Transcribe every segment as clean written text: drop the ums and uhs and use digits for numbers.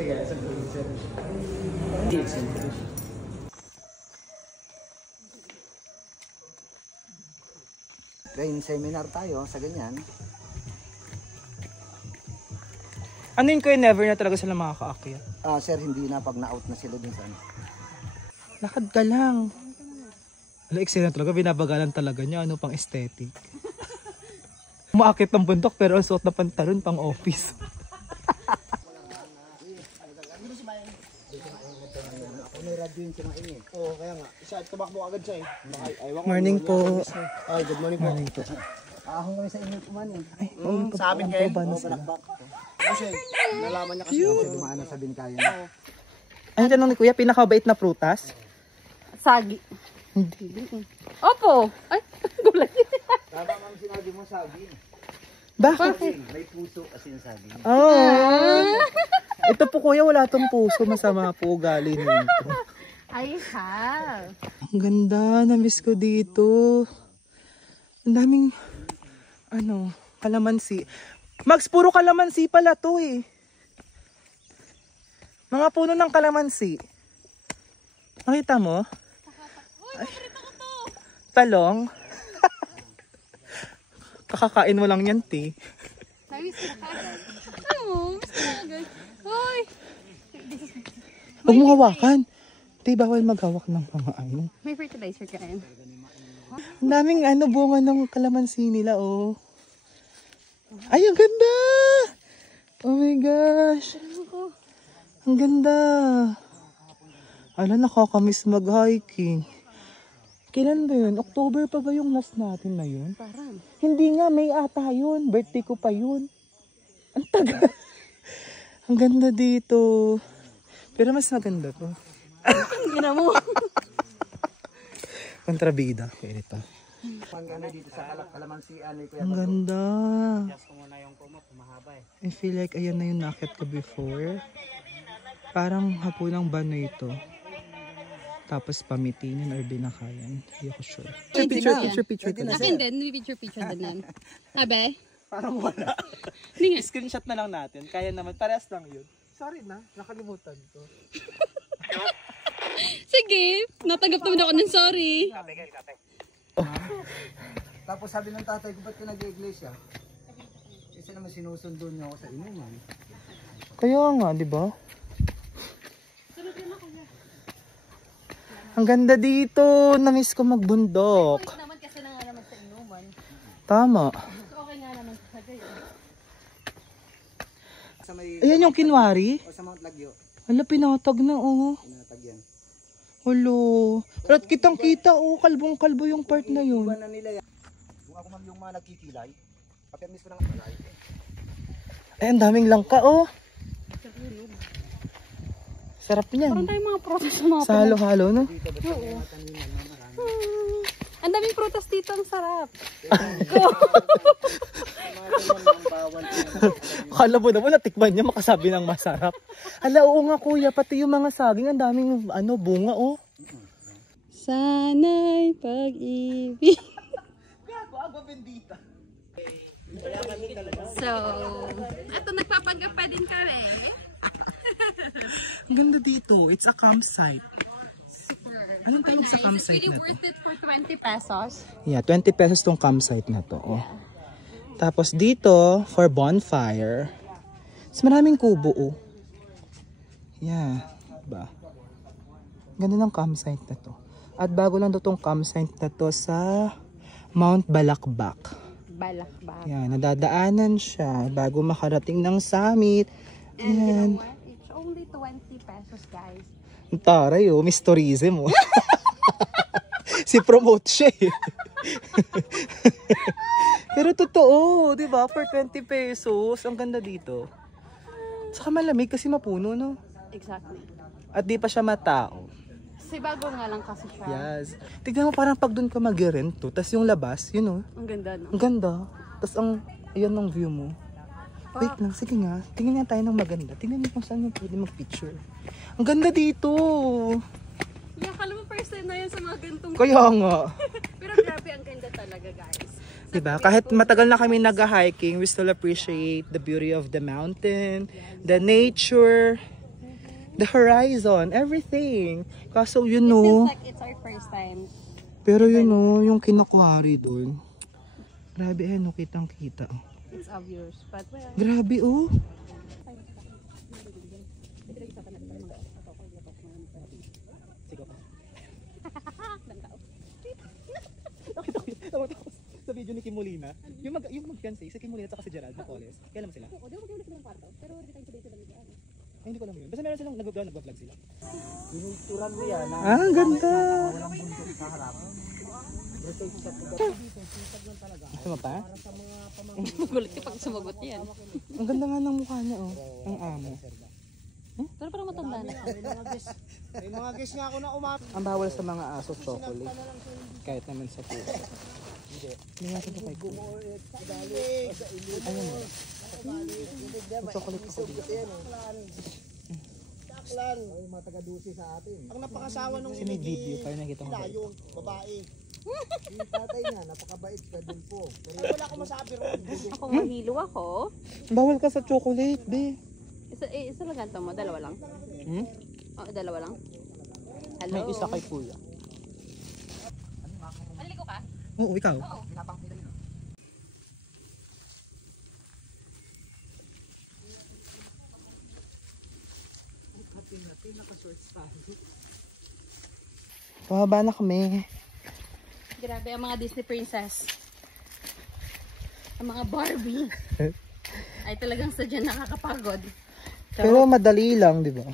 Train seminar tayo sa ganyan. Ano yun ko never na talaga sila makakaakyat? Sir, hindi na pag na-out na sila dun sa ano. Lakad ka lang. Ala, excellent talaga. Binabagalan talaga niya. Ano pang aesthetic. Umaakit ng bundok pero ang suot na pantalon pang office. May radyo yun siya ng ini. Oo, kaya nga. Isa, tumakbo agad siya eh. Morning po. Ay, good morning po. Morning po. Ahong kami sa inyo kuman eh. Ay, sa amin kayo? Oo, palakpak. Kasi, nalaman niya kasi dumaan na sa binkayan. Ay, tanong ni Kuya, pinakabait na prutas? Sagi. Hindi. Opo. Ay, gulat. Tama ma'am sinabi mo sagi. Bakit? May puso kasi yung sagi. Oh. Ito po Kuya, wala tong puso. Masama po ugali nito. I have. Ang ganda, na-miss ko dito. Ang daming, kalamansi. Max, puro kalamansi pala to eh. Mga puno ng kalamansi. Nakita mo? Ay, talong. Kakakain mo lang yan, te. Huwag mo hawakan. Te, bawal maghawak ng mga ano. May fertilizer ka rin. Ang daming bunga ng kalamansi nila, oh. Ay, ang ganda! Oh my gosh. Ang ganda. Ala, nakakamiss mag-hiking. Kailan ba yun? October pa ba yung last natin na yun? Parang. Hindi nga, May ata yun. Birthday ko pa yun. Ang tagal. Ang ganda dito. Pero mas maganda to. Hindi na mo. Kontrabida. Kaya ito. Dito sa kalamansian ni Kuya. Ang ganda. Just ko muna yung kumot, mahaba eh. I feel like ayan na yung nakit ko before. Parang hapunang banoy ito. Tapos pamitinin or binakayan. Hindi ako sure. Picture. Akin din, may picture din nan. Abe? Parang wala. Hindi nga. Screenshot na lang natin. Kaya naman. Parehas lang yun. Sorry na. Nakalimutan ko. Sige. Natanggap naman ako ng sorry. Tapos sabi ng tatay ko, ba't ka nag-iglesia? Kasi naman sinusundo niyo ako sa inuman. Kaya nga, di ba? Ang ganda dito. Namiss ko magbundok. Okay naman kasi na nga naman sa inuman. Tama. Okay nga naman sa gayon. Sa may, Ayan yung kinwari. o sa Mount Lagyo, Hala, pinatag na, oh. pinatag yan. Hulo. Pero kitang kita, oh. Kalbong-kalbo yung part na yun. Iba na nila yan. Kung ako ma'am yung mga nagkikilay, kapirmis ko ng kalay. Ay, ang daming langka, oh. Sarap niyan. Parang tayong mga prutas sa mga Sa halo-halo, no? Oo. Ang daming prutas dito, ang sarap. Akala mo naman, natikman niya, makasabi ng masarap. Hala, oo nga kuya, pati yung mga saging, ang daming bunga, oh. Sana'y pag-ibig. Gago, agwa bendita. So, eto nagpapanggap pa din kami. Ang ganda dito, it's a campsite. Anong tawag sa It's campsite really na to? worth it for 20 pesos. Yeah, 20 pesos tong campsite na to, oh. Tapos dito, for bonfire, mas maraming kubo, oh. Yeah, diba? Ganda ng campsite na to. At bago lang to tong campsite na to sa Mount Balakbak. Balakbak. Yan, nadadaanan siya bago makarating ng summit. And you know Yan. what? It's only 20 pesos, guys. Ang taray, oh, Miss Tourism, oh. Si promote siya, eh. Pero totoo, di ba? For 20 pesos, ang ganda dito. Saka malamig kasi mapuno, no? Exactly. At di pa siya matao. Kasi bago nga lang kasi siya. Yes. Tignan mo parang pag doon ka mag-rent to, tas yung labas, you know, Ang ganda, no? ang ganda. Tas ang, ayan ang view mo. Wait lang, sige nga. Tingnan nga tayo ng maganda. Tingnan mo kung saan mo pwede mag-picture. Ang ganda dito. Yeah, kala mo first time na yan sa mga gantong. Kaya nga. Pero grabe, ang ganda talaga, guys. Diba? Kahit matagal na kami nag-hiking, we still appreciate the beauty of the mountain, the nature. The horizon, everything. Kaso It feels know, like it's our first time. pero yung kinakwari doon. Grabe no, kitang-kita. It's obvious, but well. Grabe oh. Sa video ni Kim Molina, yung mag-fiancé, si Kim Molina at si Gerald Macoles, kaya alam sila? Oo, di ba magkano sila ng kwarto? Pero hindi tayo sabay sila mag-ano. Ay, hindi ko alam yun. Basta meron silang nag-vlog sila. Pinuturan mo yan. Ah, ang ganda! Walang bundok sa harap. Gusto mo pa? Magulit ka pag sumagot yan. Ang ganda nga ng mukha niya oh. Ang amo. Pero parang matanda na. May mga guys nga ako na umap. Ang bawal sa mga aso, chocolate. Kahit naman sa puso. Hindi nga ito kay Kuya. Ayun mo. Chocolate ko dito. Saklan. Ay, mga taga-dusi sa atin. Ang napakasawa nung Kasi may video, parang nakita ko. yung babae. Yung tatay niya, napakabait ka dun po. Pero wala akong masabi ron. Ako mahilo ako. Bawal ka sa chocolate, be. Isa lang ganito mo, dalawa lang. Hmm? Oo, dalawa lang. Hello. May isa kay Kuya. Maliliko ka? Oo, ikaw. Oo. Pababa na kami. Grabe ang mga Disney princess. Ang mga Barbie. Ay talagang sadya nakakapagod. Pero madali lang, di ba?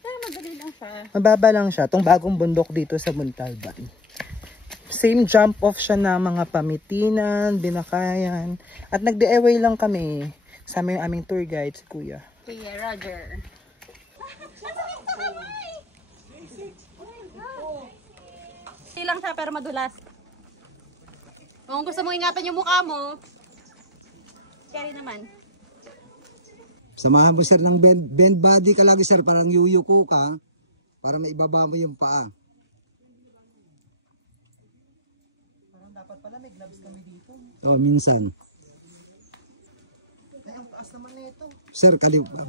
Pero madali lang siya. Mababa lang siya. Itong bagong bundok dito sa Montalban. Same jump off siya na mga Pamitinan, Binakayan. At nagde-away lang kami. Sama yung aming tour guide, si Kuya. Kuya Roger. Hindi lang siya pero madulas. Kung gusto mo ingatan yung mukha mo, carry naman. Samahan mo sir ng bend body ka lagi sir, parang yuyuko ka para maibaba mo yung paa. Parang dapat pala may gloves kami dito. Oh, minsan. Ay, ang taas naman nito. Sir,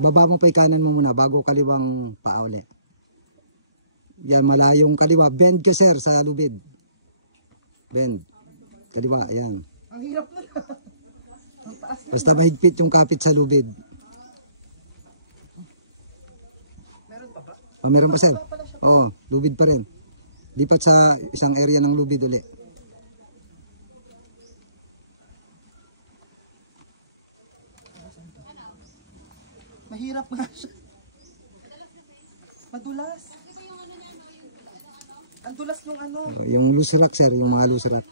baba mo pa yung kanan mo muna bago kaliwang paa ulit. Yan, malayong kaliwa. Bend ka sir sa lubid. Bend. Kaliwa, yan. Ang hirap na. Ang taas. Basta mahigpit yung kapit sa lubid. Meron pa ba? Oh, meron pa sir. Oo, lubid pa rin. Lipat sa isang area ng lubid ulit. Mahirap nga siya. Madulas. Ang dulas nung ano. Yung loose rock sir, yung mga loose rock.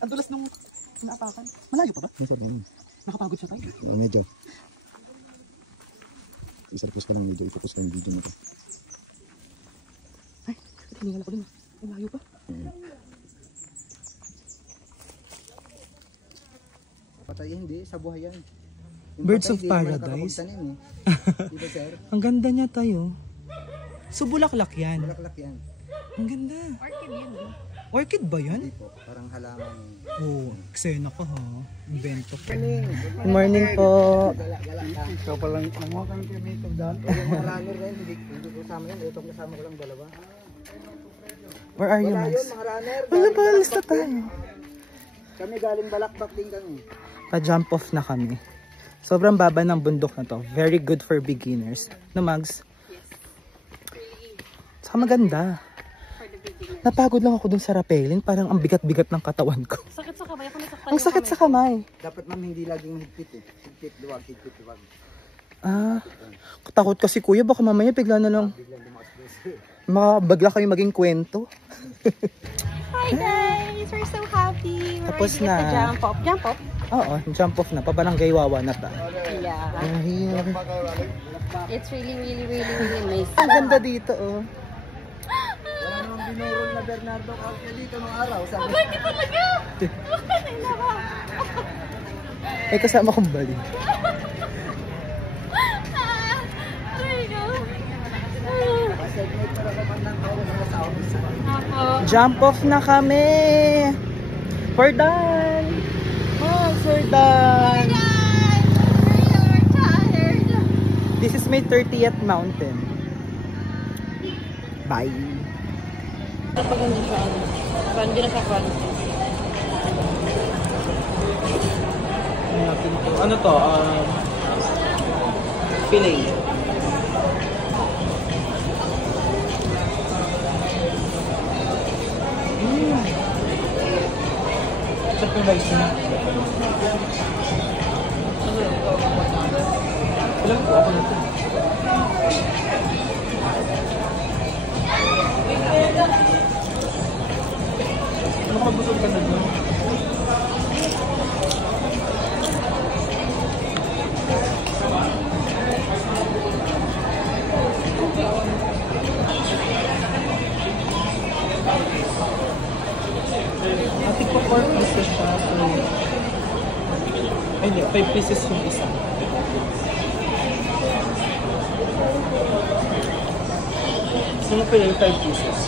Ang dulas nung naapakan. Malayo pa ba? Yes, sir, yun. Nakapagod siya tayo. Medyo. Isarpos ka lang medyo. Itapos ka yung video mo. Ay, hiningal ako din. Ang layo pa. Patay hindi, sa buhay yan. Birds of Paradise. Diba sir? Ang ganda niya tayo. So bulaklak yan. Bulaklak yan. Ang ganda. Orchid yun. Orchid ba yan? Hindi po, parang halaman. Oo, eksena ka ha. Invento ka. Good morning po. Gala-gala ka. Ikaw palang nanguha kang kilometer daan. Yung mga runner na yun, hindi ko kasama yun. Itong kasama ko lang dalawa. Where are you, Wala yun, Max? mga runner. Wala pa, alis na tayo. Kami galing Balakbak din kami. Pa-jump off na kami. Sobrang baba ng bundok na to. Very good for beginners. No, Mags? Saka maganda. For the beginner. Napagod lang ako dun sa rappelling. Parang ang bigat-bigat ng katawan ko. Sakit sa kamay. Ako nasaktan Ang sakit sa kamay. Dapat ma'am hindi laging mahigpit eh. Higpit, luwag, higpit, luwag. Ah, takot kasi kuya. Baka mamaya bigla na lang. Biglang lumakas. Bagla kayo maging kwento. Hi guys! We're so happy! We're Tapos ready na. to jump off. Jump off? Oo, jump off na. Pabarangay Wawa na ta. Yeah. Ang hirap. It's really amazing. Ang ganda dito, oh. Wala namang binurol na Bernardo Carpio dito nung araw. Sabi, Hindi talaga! Eh, kasama kong bali. segment para naman ng kawan ng asawa. Jump off na kami. We're done. Oh, we're done. Tapos may 30th Mountain. Bye. Kapag hindi siya, hindi na siya crunchy. Natin to. Ano to? Fillet. Sarap yung rice niya. Ilang po ako na ito. Ano ka busog ka na doon? Atik ko 4 pieces siya. So, ay hindi, 5 pieces yung isa. Sino pa yung 5 pieces?